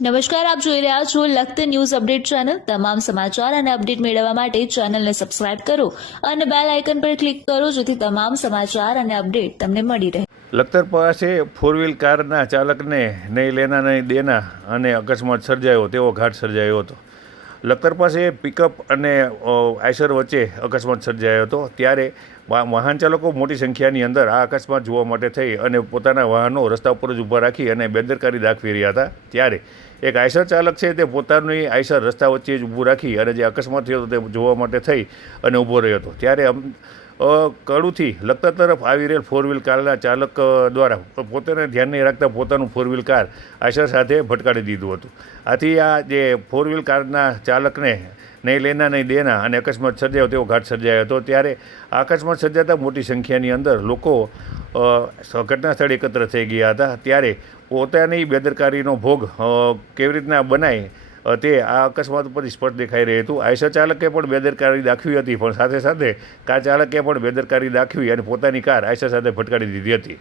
નમસ્કાર, આપ જોઈ રહ્યા છો લખત ન્યૂઝ અપડેટ ચેનલ। તમામ સમાચાર અને અપડેટ મેળવવા માટે ચેનલને સબસ્ક્રાઇબ કરો અને બેલ આઇકન પર ક્લિક કરો જેથી તમામ સમાચાર અને અપડેટ તમને મળી રહે। લખતર પાસે ફોર વ્હીલ કારના ચાલકને નહીં લેના નહીં દેના અને અકસ્માત સર્જાયો તેવો ઘાટ સર્જાયો હતો। લખતર પાસે પિકઅપ અને આઈશર વચ્ચે અકસ્માત સર્જાયો હતો, ત્યારે વાહન ચાલકો મોટી સંખ્યાની અંદર આ અકસ્માત જોવા માટે થઈ અને પોતાના વાહનો રસ્તા ઉપર જ ઊભા રાખી અને બેદરકારી દાખવી રહ્યા હતા। ત્યારે એક આઈશર ચાલક છે તે પોતાની આઈશર રસ્તા વચ્ચે જ ઊભું રાખી અને જે અકસ્માત થયો હતો તે જોવા માટે થઈ અને ઊભો રહ્યો હતો। ત્યારે કડુથી લખતર તરફ આવી રહેલ ફોર વ્હીલ કારના ચાલક દ્વારા પોતાને ધ્યાન નહીં રાખતા પોતાનું ફોર વ્હીલ કાર આઈશર સાથે ભટકાડી દીધું હતું। આથી આ જે ફોર વ્હીલ કારના ચાલકને નહીં લેના નહીં દેના અને અકસ્માત સર્જાયો તેવો ઘાટ સર્જાયો હતો। ત્યારે આ અકસ્માત સર્જાતા મોટી સંખ્યાની અંદર લોકો ઘટના સ્થળે એકત્ર થઈ ગયા હતા। ત્યારે પોતાની બેદરકારીનો ભોગ કેવી રીતના બનાય તે આ અકસ્માત ઉપરથી સ્પષ્ટ દેખાઈ રહ્યું હતું। આઈશર ચાલકે પણ બેદરકારી દાખવી હતી, પણ સાથે સાથે કાર ચાલકે પણ બેદરકારી દાખવી અને પોતાની કાર આઈશર સાથે ભટકાડી દીધી હતી।